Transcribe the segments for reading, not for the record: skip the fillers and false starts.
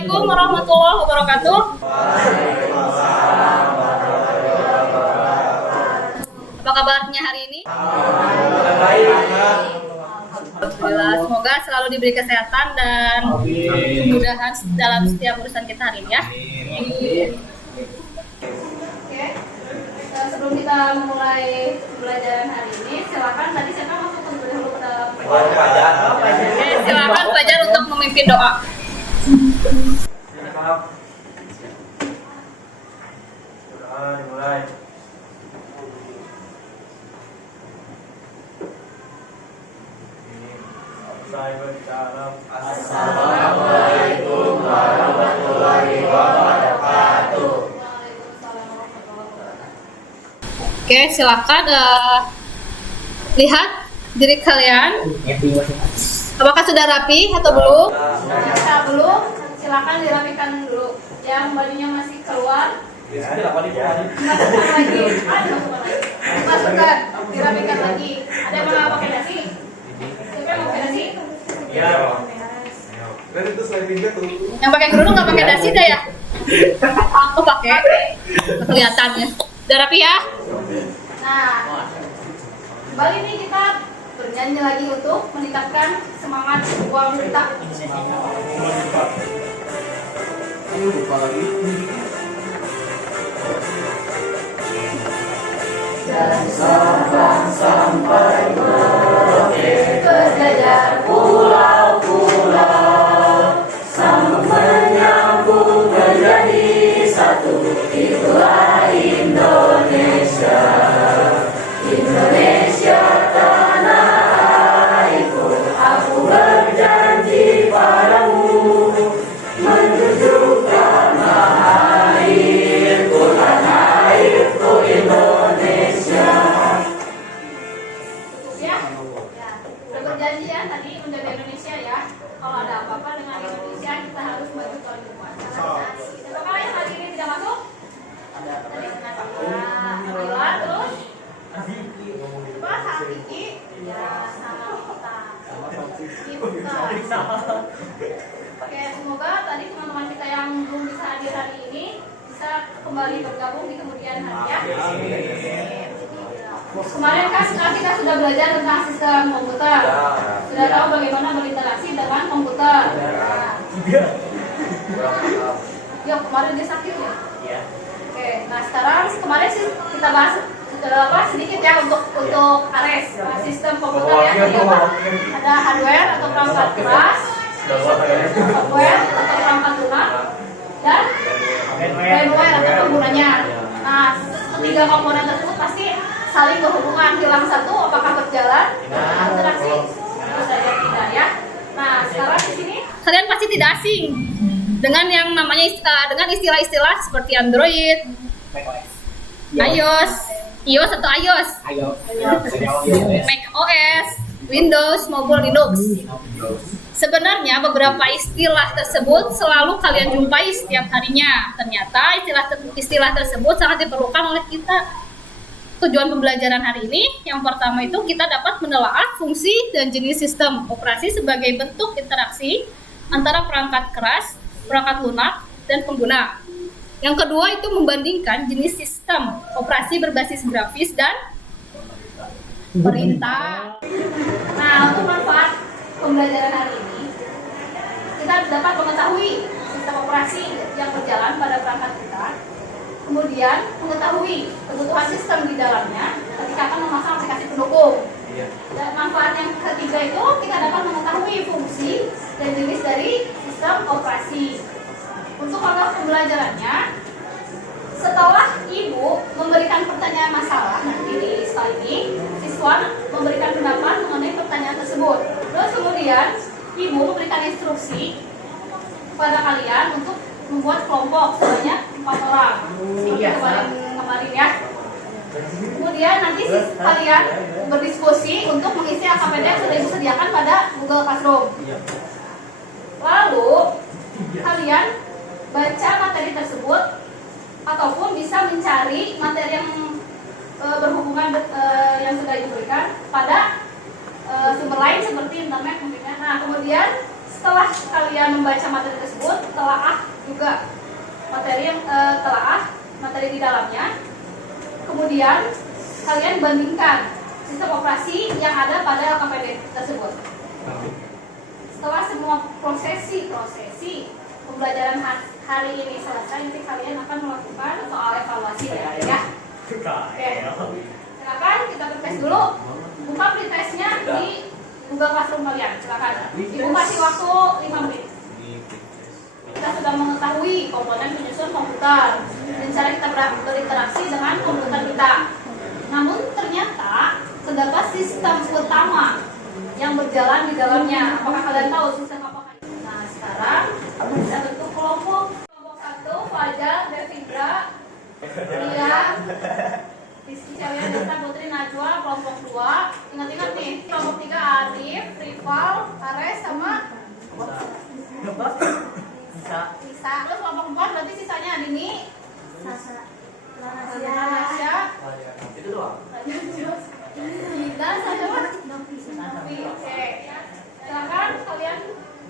Assalamualaikum warahmatullahi wabarakatuh. Apa kabarnya hari ini? Alhamdulillah, semoga selalu diberi kesehatan dan kemudahan dalam setiap urusan kita hari ini ya. Oke, sebelum kita memulai pembelajaran hari ini, silakan tadi siapa masuk dulu ke dalam pelajaran. Oke, silakan Fajar untuk memimpin doa. Dimulai. Assalamualaikum warahmatullahi wabarakatuh. Oke, silakan lihat diri kalian. Apakah sudah rapi atau belum? Jika belum, silakan dirapikan dulu. Yang bajunya masih keluar, masukkan lagi. Masukkan, dirapikan lagi. Ada yang mau pakai dasi? Siapa yang mau pakai dasi? Iya. Kan itu slide 3 tuh. Yang pakai kerudung nggak pakai dasi dah ya? Aku pakai. Kelihatannya. Udah rapi ya? Nah, kembali nih kita bernyanyi lagi untuk meningkatkan semangat uang kita. Dan Sabang sampai Merauke, berjajar pulau-pulau, sama menyambung menjadi satu. Itulah Indonesia, Indonesia tanah airku. Aku berjanji padamu, menjunjung tanah airku, tanah airku Indonesia. Ya, udah berjanji ya tadi menjaga Indonesia ya. Kalau ada apa-apa dengan Indonesia kita harus maju ke depan. Siapakah yang hari ini tidak masuk? Tadi Nabila, terus apa? Hakiki, ya sama kita. Oke, semoga tadi teman-teman kita yang belum bisa hadir hari ini bisa kembali bergabung di kemudian hari ya. Kemarin kan kita sudah belajar tentang sistem komputer, sudah tahu bagaimana berinteraksi dengan komputer. Ya kemarin dia sakit ya. Oke, nah sekarang kemarin sih kita bahas sedikit ya untuk ARES, sistem komputer ya. Jadi apa? Ada hardware atau perangkat keras, software atau perangkat lunak, dan firmware atau penggunanya. Nah, ketiga komponen tersebut pasti saling berhubungan. Hilang satu, apakah berjalan interaksi? Tentu saja tidak ya. Nah, sekarang di sini kalian pasti tidak asing dengan yang namanya dengan istilah-istilah seperti Android, iOS, iOS atau iOS, Mac OS, Windows maupun Linux. Sebenarnya beberapa istilah tersebut selalu kalian jumpai setiap harinya. Ternyata istilah tersebut sangat diperlukan oleh kita. Tujuan pembelajaran hari ini, yang pertama itu kita dapat menelaah fungsi dan jenis sistem operasi sebagai bentuk interaksi antara perangkat keras, perangkat lunak, dan pengguna. Yang kedua itu membandingkan jenis sistem operasi berbasis grafis dan perintah. Nah, untuk manfaat pembelajaran hari ini, kita dapat mengetahui sistem operasi yang berjalan pada perangkat kita, kemudian mengetahui kebutuhan sistem di dalamnya ketika akan memasang aplikasi pendukung. Dan manfaat yang ketiga itu kita dapat mengetahui fungsi dan jenis dari sistem operasi. Untuk proses pembelajarannya, setelah ibu memberikan pertanyaan masalah nanti di slide ini, siswa memberikan pendapat mengenai pertanyaan tersebut. Terus kemudian ibu memberikan instruksi kepada kalian untuk membuat kelompok sebanyak 4 orang. Kemarin ya. Kemudian nanti kalian berdiskusi untuk mengisi AKPD yang sudah ibu sediakan pada Google Classroom. Lalu kalian baca materi tersebut ataupun bisa mencari materi yang berhubungan yang sudah diberikan pada sumber lain seperti internet mungkin ya. Nah, kemudian Setelah kalian membaca materi tersebut, telaah juga materi yang telaah materi di dalamnya. Kemudian kalian bandingkan sistem operasi yang ada pada LKPD tersebut. Setelah semua prosesi pembelajaran hari ini selesai, nanti kalian akan melakukan soal evaluasi ya. Oke. Silakan kita tes dulu. Buka pretestnya di Google Classroom kalian. Silakan. Ibu kasih waktu 5 menit. Kita sudah mengetahui komponen penyusun komputer dan cara kita berinteraksi dengan komputer kita. Namun ternyata terdapat sistem utama yang berjalan di dalamnya. Apakah kalian tahu sistem apa? Nah, sekarang kita bentuk kelompok. Kelompok 1, Fajar, Devindra, Ria, Rizky, Cewek, Desta, Putri, Najwa. Kelompok 2, ingat-ingat nih. Kelompok 3, Arif, Rival, Ares, sama Lisa. Terus kelompok 4 berarti sisanya Dini, Sasa, Nasya, Itu doang. Gita, sama Novi. Oke. Silakan kalian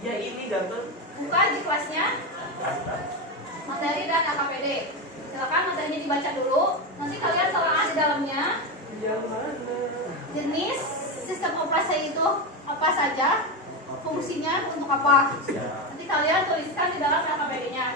Ya ini Gatot. buka di kelasnya materi dan LKPD. Silakan materinya dibaca dulu. Nanti kalian telaah di dalamnya. Jenis sistem operasi itu apa saja, fungsinya untuk apa. Nanti kalian tuliskan di dalam LKPD-nya.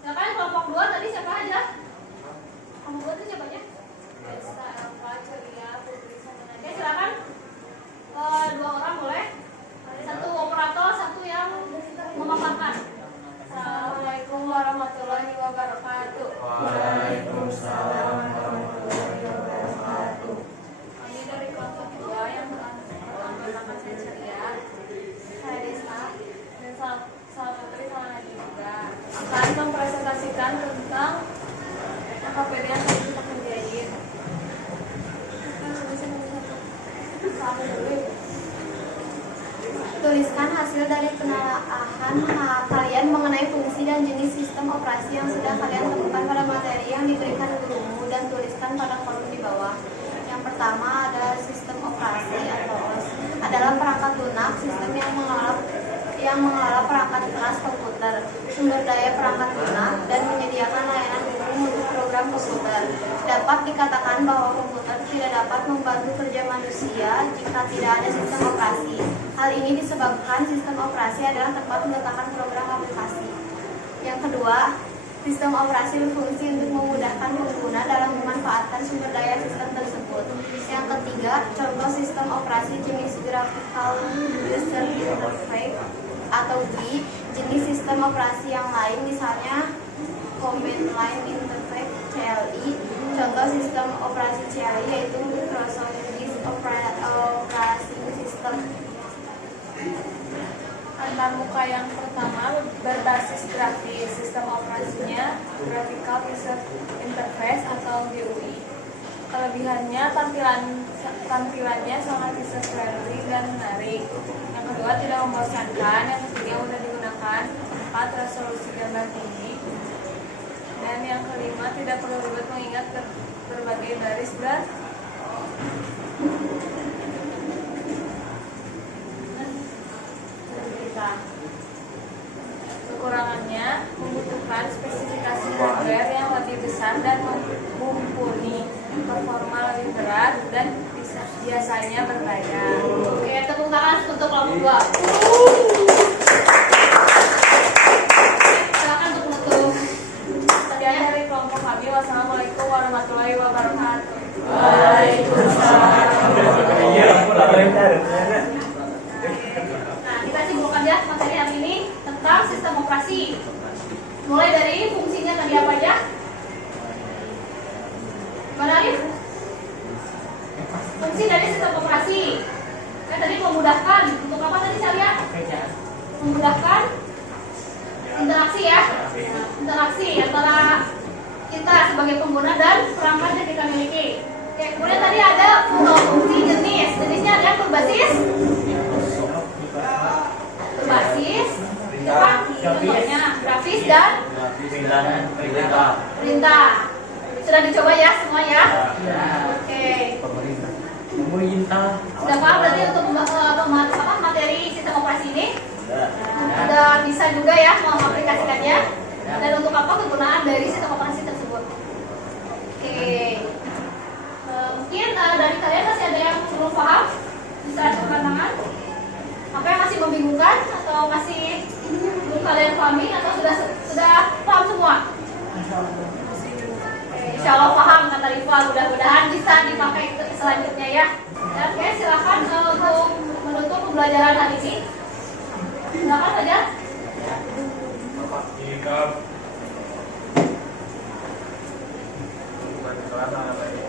Silakan kelompok 2 tadi siapa aja? Kelompok 2 itu siapa aja? Desta, Elva, Celia, Putri, sama Nadia. Silakan. 2 orang boleh. 1 operator, 1 yang memaparkan. Assalamualaikum warahmatullahi wabarakatuh. Waalaikumsalam warahmatullahi wabarakatuh. Kami dari kelompok 2 yang beranggotakan saya Celia, saya Desta, dan sama Putri sama Nadia juga akan mempresentasikan tentang LKPD yang tadi kita kerjain. tuliskan hasil dari penelaahan kalian mengenai fungsi dan jenis sistem operasi yang sudah kalian temukan pada materi yang diberikan gurumu dan tuliskan pada kolom di bawah. Yang pertama ada sistem operasi atau OS. Adalah perangkat lunak, sistem yang mengelola perangkat kelas komputer, sumber daya perangkat lunak, dan menyediakan layanan umum untuk program komputer. Dapat dikatakan bahwa komputer tidak dapat membantu kerja manusia jika tidak ada sistem operasi. Hal ini disebabkan sistem operasi adalah tempat meletakkan program aplikasi. Yang kedua, sistem operasi berfungsi untuk memudahkan pengguna dalam memanfaatkan sumber daya sistem tersebut. Yang ketiga, contoh sistem operasi jenis Graphical User Interface atau GUI. Jenis sistem operasi yang lain misalnya Command Line Interface (CLI). Contoh sistem operasi CLI yaitu Microsoft Office Operating System. Antarmuka yang pertama berbasis grafis, sistem operasinya Graphical User Interface atau GUI. Kelebihannya tampilannya sangat user friendly dan menarik. Yang kedua tidak membosankan. Yang ketiga mudah digunakan. Empat, resolusi gambar tinggi. Dan yang kelima tidak perlu ribet mengingat berbagai baris dan kekurangannya membutuhkan spesifikasi hardware yang lebih besar dan mumpuni, performa lebih berat dan biasanya berbayar. Oke, tepuk tangan untuk kelompok 2. Sekian ya. dari kelompok kami. Wassalamualaikum warahmatullahi wabarakatuh. Nah, kita simpulkan ya materi hari ini tentang sistem operasi. Mulai dari fungsinya tadi apa aja? Mana Arif? Fungsi dari sistem operasi. Kan tadi memudahkan. Untuk apa tadi saya lihat? Memudahkan interaksi ya. Interaksi antara kita sebagai pengguna dan perangkat yang kita miliki. Oke, kemudian tadi ada fungsi jenis. Jenisnya ada yang berbasis apa? Contohnya grafis dan perintah. Sudah dicoba ya semua ya? Oke. Sudah paham berarti untuk materi sistem operasi ini? Sudah bisa juga ya mengaplikasikannya. Dan untuk apa kegunaan dari sistem operasi tersebut? Oke. Mungkin dari kalian masih ada yang belum paham? Bisa angkat tangan. Apa yang masih membingungkan atau masih belum kalian pahami atau sudah paham semua? Insya Allah paham kata Rifa. Mudah-mudahan bisa dipakai selanjutnya ya. Oke, silakan untuk menutup pembelajaran hari ini. Silakan saja. Bukan celana apa ini?